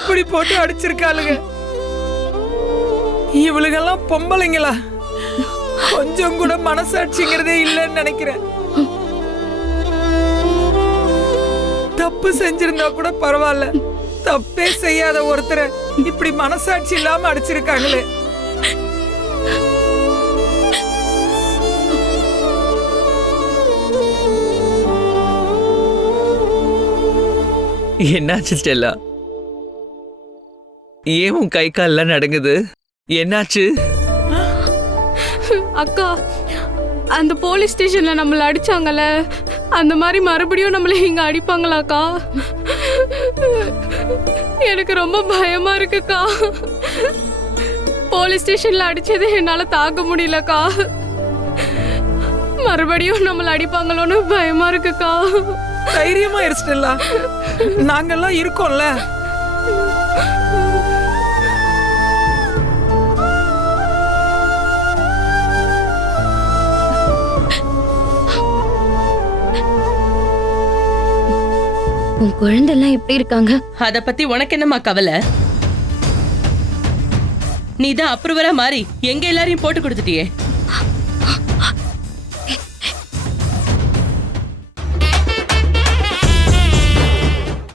இப்படி போட்டு அடிச்சிருக்காளுங்க. இவளுகெல்லாம் பொம்பளைங்களா? கொஞ்சம் கூட மனசாட்சிங்கிறதே இல்லைன்னு நினைக்கிறேன். தப்பு செஞ்சிருந்தா கூட பரவாயில்ல. தப்பே செய்யாத ஒருத்தரை இப்படி மனசாட்சி இல்லாம அடிச்சிருக்காங்களே. என்னாச்சு ஸ்டெல்லா? ஏன் உன் கை கால்லாம் நடங்குது? என்னாச்சு? அக்கா அந்த போலீஸ் ஸ்டேஷன்ல நம்மள அடிச்சாங்கல்ல அந்த மாதிரி மறுபடியும் நம்மள இங்க அடிப்பாங்களாக்கா? எனக்கு ரொம்ப பயமா இருக்குக்கா. போலீஸ் ஸ்டேஷன்ல அடிச்சது என்னால தாக்க முடியலக்கா. மறுபடியும் நம்மள அடிப்பாங்களோன்னு பயமா இருக்குக்கா. தைரியமா இருஸ்டெல்லா நாங்கெல்லாம் இருக்கோம்ல. உன் குழந்தைலாம் எப்படி இருக்காங்க? அத பத்தி உனக்கு என்னம்மா கவலை? நீ தான் அப்ரூவரா மாறி எங்க எல்லாரையும் போட்டு கொடுத்துட்டியே?